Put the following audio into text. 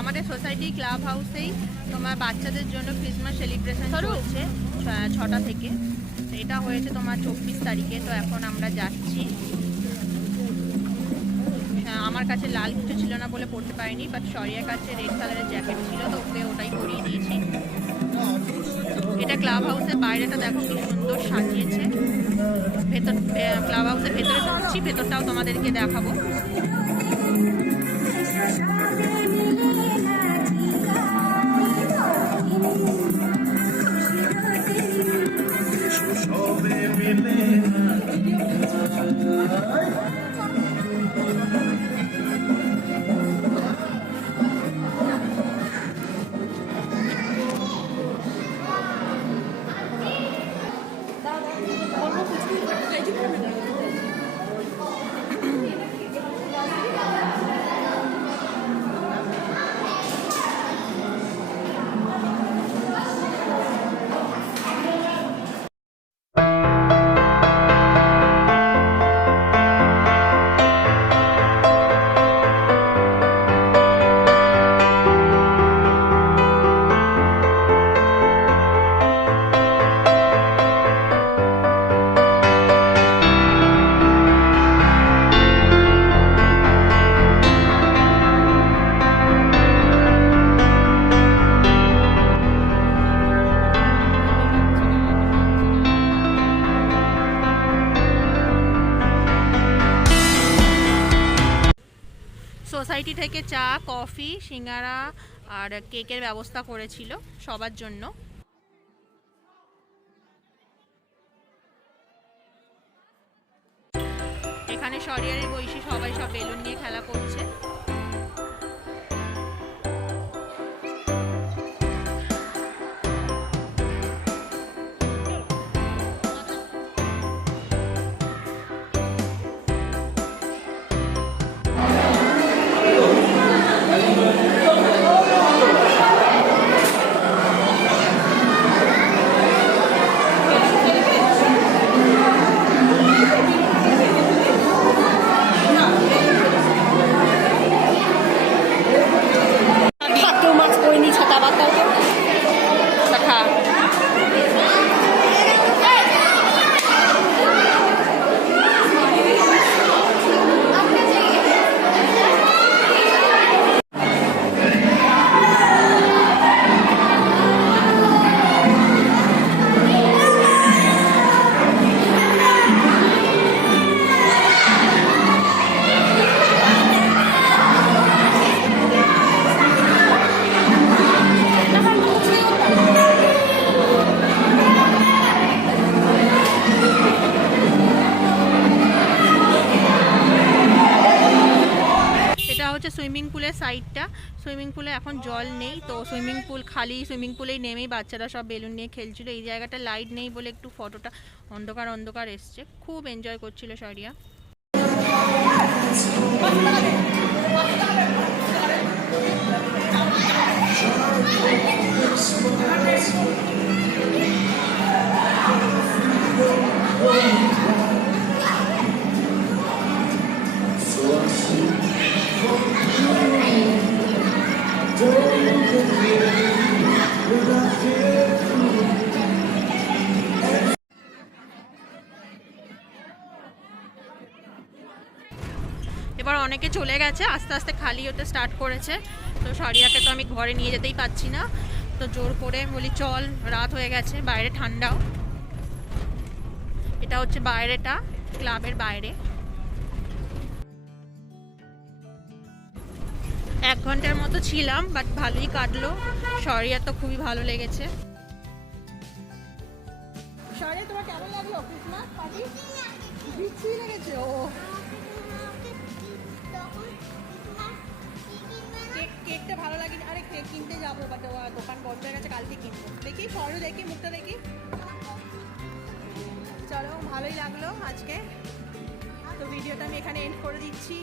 আমাদের society club হাউসেই তোমার বাচ্চাদের জন্য ক্রিসমাস সেলিব্রেশন চলছে 6টা থেকে। এটা হয়েছে তোমার 24 তারিখে। তো এখন আমরা যাচ্ছি। আমার কাছে লাল কিছু ছিল না বলে পরতে পারিনি, বাট শরিয়ার কাছে রেড কালারের জ্যাকেট ছিল, তো ওকে ওটাই পরিয়ে দিয়েছি। এটা ক্লাব হাউসের বাইরেটা দেখো কি সুন্দর সাজিয়েছে। ভেতর ক্লাব হাউসের ভেতরে ঢুকছি, ভেতরটাও তোমাদেরকে দেখাবো। সোসাইটি থেকে চা, কফি, সিঙ্গারা আর কেকের ব্যবস্থা করেছিল সবার জন্য। এখানে শরিয়ারের বয়সী সবাই সব বেলুন নিয়ে খেলা করছে। সুইমিং পুলের সাইডটা। সুইমিং পুলে এখন জল নেই, তো সুইমিং পুল খালি, সুইমিং পুলেই নেমেই বাচ্চারা সব বেলুন নিয়ে খেলছিল। এই জায়গাটা লাইট নেই বলে একটু ফটোটা অন্ধকার অন্ধকার এসছে। খুব এনজয় করছিল শরিয়া। এবার অনেকে চলে গেছে, আস্তে আস্তে খালি হতে স্টার্ট করেছে। তো শরিয়াকে তো আমি ঘরে নিয়ে যেতেই পাচ্ছি না, তো জোর করে বলি চল, রাত হয়ে গেছে, বাইরে ঠান্ডাও। এটা হচ্ছে বাইরেটা, ক্লাবের বাইরে। 1 ঘন্টার মতো ছিলাম, বাট ভালোই কাটলো। শরিয়া তো খুবই ভালো লেগেছে। শরিয়া তোমার কেমন লাগলো ক্রিসমাস পার্টি? বিচ্ছিরি লেগেছে। ও কেকটা ভালো লাগেনি। আরে কেক কিনতে যাবো, বাট দোকান বন্ধ হয়ে গেছে, কালকে কিনবো। দেখি শরিয়া, দেখি মুখটা দেখি। চলো, ভালোই লাগলো আজকে। তো ভিডিওটা আমি এখানে এন্ড করে দিচ্ছি।